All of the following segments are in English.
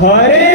Hare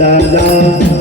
La la.